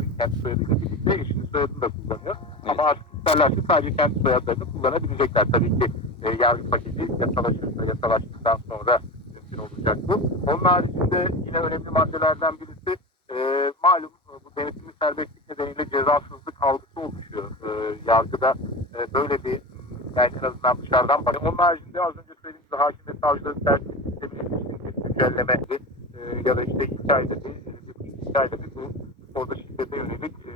kendi, kendi soyadıyla birlikte eşinin soyadını da kullanıyor. Evet. Ama artık isterlerse sadece kendi soyadlarını kullanabilecekler. Tabii ki e, yargı paketi yasalaşırsa, yasalaştıktan sonra mümkün olacak bu. Onun haricinde yine önemli maddelerden birisi e, malum e, bu denetimli serbestlik nedeniyle cezasızlık algısı oluşuyor e, yargıda. E, böyle bir yani en azından dışarıdan bak. Onun haricinde az önce söylediğim gibi hakim ve savcıların tercih sistemine ilişkin bir güncelleme e, ya da işte iki ayda bir, e, iki ayda bir bu orada şiddete yönelik e,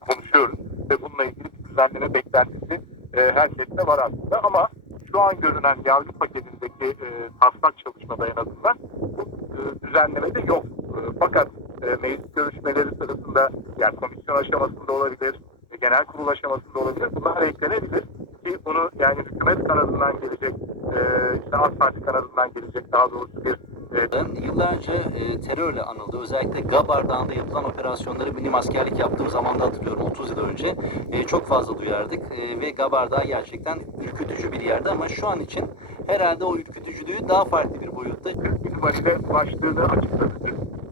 konuşuyoruz. Ve bununla ilgili bir düzenleme beklentisi e, herkeste var aslında ama şu an görünen yargı paketindeki e, taslak çalışmada en azından bu e, düzenleme de yok. E, fakat e, meclis görüşmeleri sırasında yani komisyon aşamasında olabilir, e, genel kurul aşamasında olabilir. Bunlar eklenebilir ki bunu yani hükümet kanadından gelecek, e, işte AK Parti kanadından gelecek daha doğrusu bir e, Ben yıllarca e, terörle anıldı. Özellikle Gabar Dağı'nda yapılan operasyonları benim askerlik yaptığım zaman da hatırlıyorum 30 yıl önce. E, çok fazla duyardık E, ve Gabar Dağı gerçekten ürkütücü bir yerde ama şu an için herhalde o ürkütücülüğü daha farklı bir boyutta. 40 bin varile ulaştığını açıkladı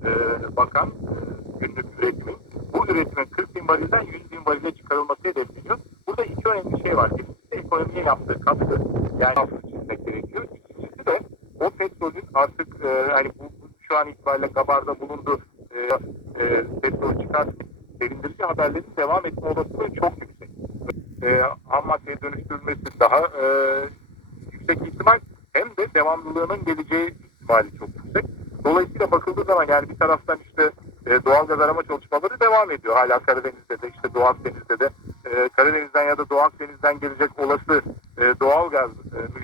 e, bakan e, günlük üretimin. Bu üretimin 40 bin varilden 100 bin varile çıkarılması hedefleniyor. Burada iki önemli şey var. Birincisi ekonomiye yaptığı katkı. Yani çizmek gerekiyor. O petrolün artık e, hani bu, bu şu an itibariyle Gabar'da bulunduğu e, e, petrol çıkartıp sevindirici haberlerin devam etme olasılığı çok yüksek. E, ham maddeye dönüştürülmesi daha e, yüksek ihtimal hem de devamlılığının geleceği ihtimali çok yüksek. Dolayısıyla bakıldığı zaman yani bir taraftan işte e, doğal gaz arama çalışmaları devam ediyor. Hala Karadeniz'de de işte Doğu Akdeniz'de de e, Karadeniz'den ya da Doğu Akdeniz'den gelecek olası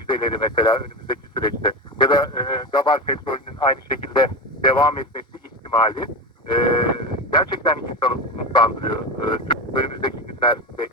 müjdeleri mesela önümüzdeki süreçte ya da e, Gabar petrolünün aynı şekilde devam etmesi ihtimali e, gerçekten insanı umutlandırıyor. E, önümüzdeki günlerde